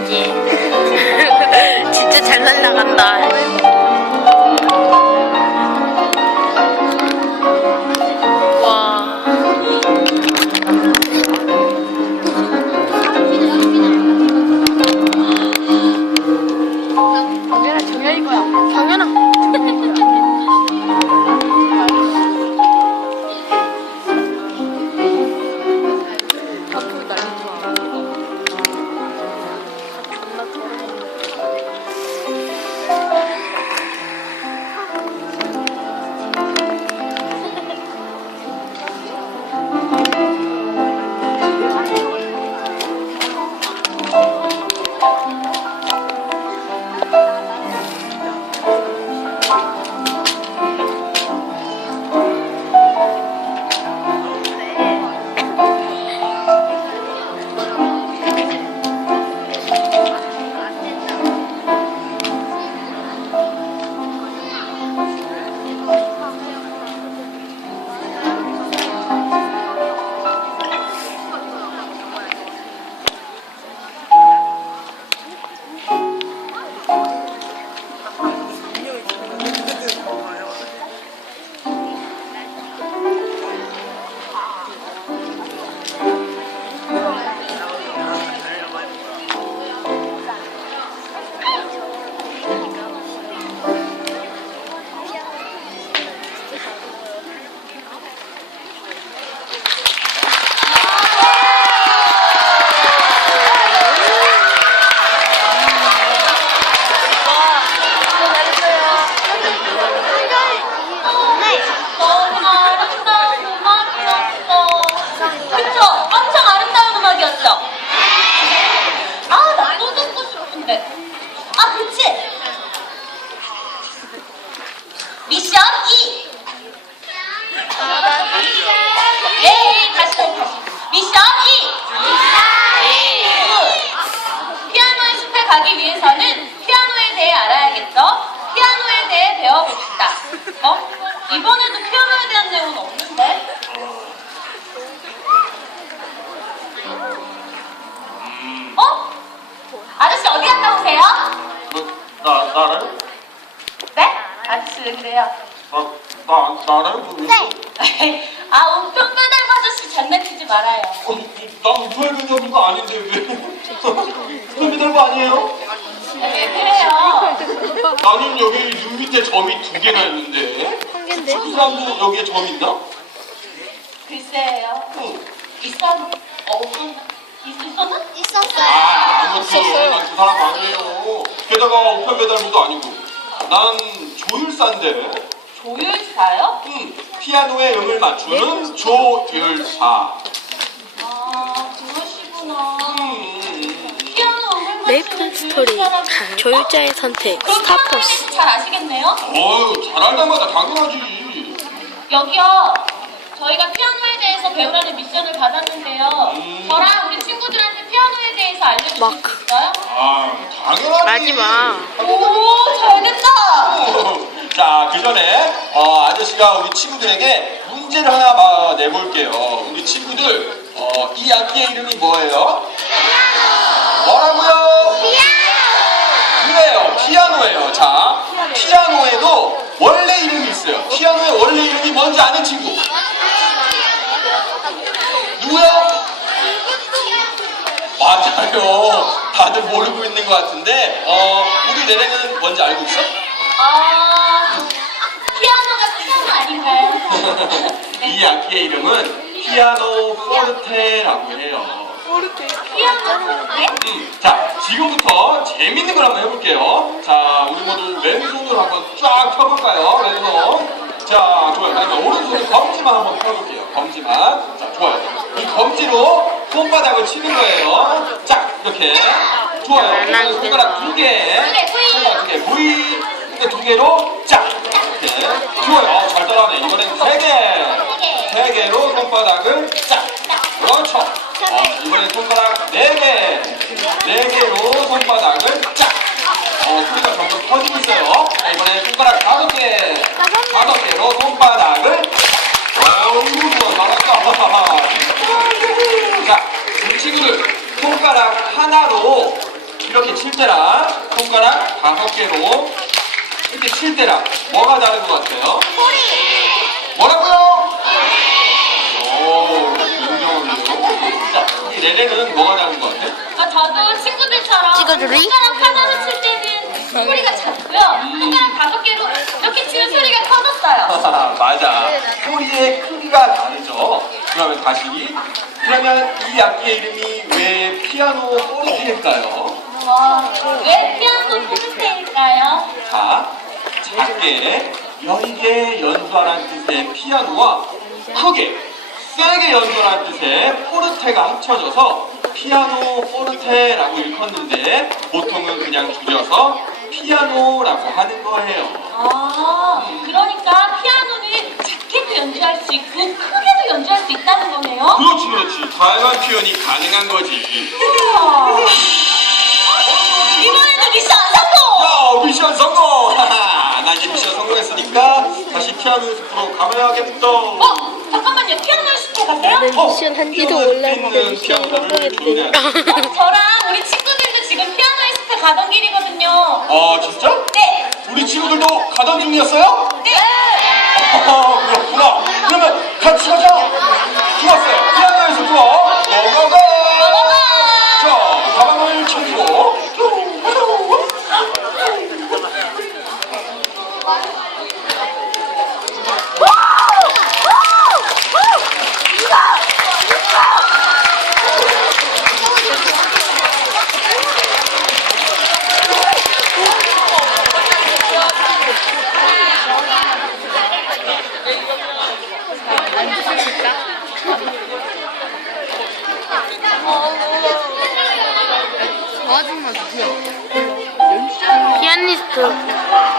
날라가야지. 진짜 잘 날라간다. 나, 나를? 네? 아저씨 왜 그래요? 나, 나, 나를? 네. 아, 우편 빼달고 아저씨 장난치지 말아요. 어, 나 우표의 변호가 아닌데 왜? 우표의 변호가 아니에요? 왜 그래요? 나는 여기 눈 밑에 점이 두 개나 있는데 한 개인데? 그 사람도 여기에 점 있나? 글쎄요. 응. 있어? 어, 있- 있었나? 아, 아무튼 난 그 사람 아니에요. 게다가 우편 배달부도 아니고 난 조율사인데 조율사요? 응, 피아노의 음을 맞추는 조율사 아, 그러시구나. 음, 피아노 음을 메이플 맞추는 스토리. 조율자의 선택 스타포스 잘 아시겠네요? 어휴 잘 알다마다 당연하지 여기요. 저희가 피아노에 대해서 배우라는 미션을 받았는데요. 음. 저랑 우리 친구들한테 피아노에 대해서 알려주실 수 마크. 있어요? 아 당연하지 마지막 오, 잘됐다. 자, 그 전에 어, 아저씨가 우리 친구들에게 문제를 하나 마- 내볼게요. 우리 친구들, 어, 이 악기의 이름이 뭐예요? 뭐라고요? 그래요, 피아노예요. 자, 피아노에도 원래 이름이 있어요. 피아노의 원래 이름이 뭔지 아는 친구? 누구요? 맞아요. 다들 모르고 있는 것 같은데, 어, 우리 내내는 뭔지 알고 있어? 아, 피아노가 피아노 아닌가요? 이 악기의 이름은 피아노 포르테라고 해요. 피아노? 네? 음, 자, 지금부터 재밌는 걸 한번 해볼게요. 자, 우리 모두 왼손으로 한번 쫙 펴볼까요? 왼손. 자, 좋아요. 그러면 오른손은 검지만 한번 펴볼게요. 검지만. 자, 좋아요. 이 검지로 손바닥을 치는 거예요. 자, 이렇게. 좋아요. 그러면 손가락 두 개. 손가락 두 개. V. 이렇게 두 개로 짝. 이렇게. 좋아요. 잘 따라하네. 이번엔 세 개. 세 개로 손바닥을 짝. 그렇죠. 어, 이번엔 손가락 네 개. 네 개로 손바닥을 짝. 어, 소리가 점점 커지고 있어요. 자, 이번엔 손가락 다섯 개. 다섯 개로 손바닥을. 어우, 좋아, 잘한다. 자, 우리 친구들, 손가락 하나로 이렇게 다섯 개로 이렇게 칠 때랑 뭐가 다른 것 같아요? 뭐라고요? 오, 인정합니다. 자, 이 레레는 뭐가 다른 것 같아? 아, 저도 친구들처럼 찍어줄래? 손가락 하나로 칠 때는 소리가 작고요. 손가락 다섯 개로 이렇게 치면 소리가 커졌어요. 맞아. 소리의 크기가 다르죠. 그러면 다시. 그러면 이 악기의 이름이 왜 피아노 포르테일까요? 와, 왜 포르테일까요? 자, 작게 연게 연주하라는 뜻의 피아노와 크게 세게 연주하라는 뜻의 포르테가 합쳐져서 피아노 포르테라고 일컫는데 보통은 그냥 줄여서 피아노라고 하는 거예요. 아, 그러니까 피아노는 작게도 연주할 수 있고 크게도 연주할 수 있다는 거네요. 그렇지 그렇지 다양한 표현이 가능한 거지. 우와. 미션 성공! 나 이제 미션 성공했으니까 다시 피아노 숲으로 가봐야겠다. 어? 잠깐만요. 피아노 연습해 갈게요? 나는 미션 한지도 몰랐는데 미션 성공했대. 어? 저랑 우리 친구들도 지금 피아노 연습해 가던 길이거든요. 아 진짜? 네! 우리 친구들도 가던 중이었어요? 네! 아, 그렇구나. 그러면 같이 가자. 좋았어요. 피아노에서 좋아. 고고고. 자, 가방을 챙기고. 아줌마 누구야? 피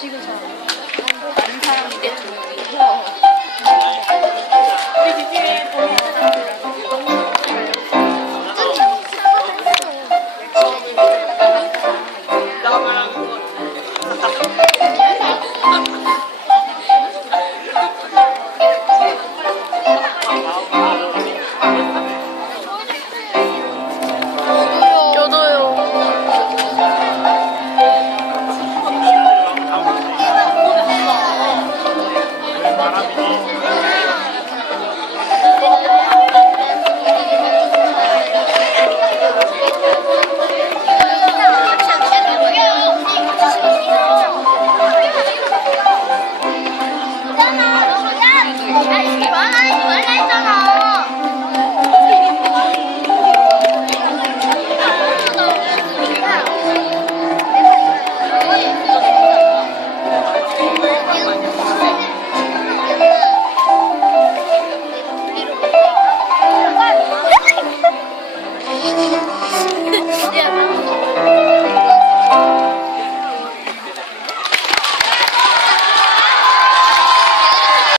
찍은 사람. 다른 사람인데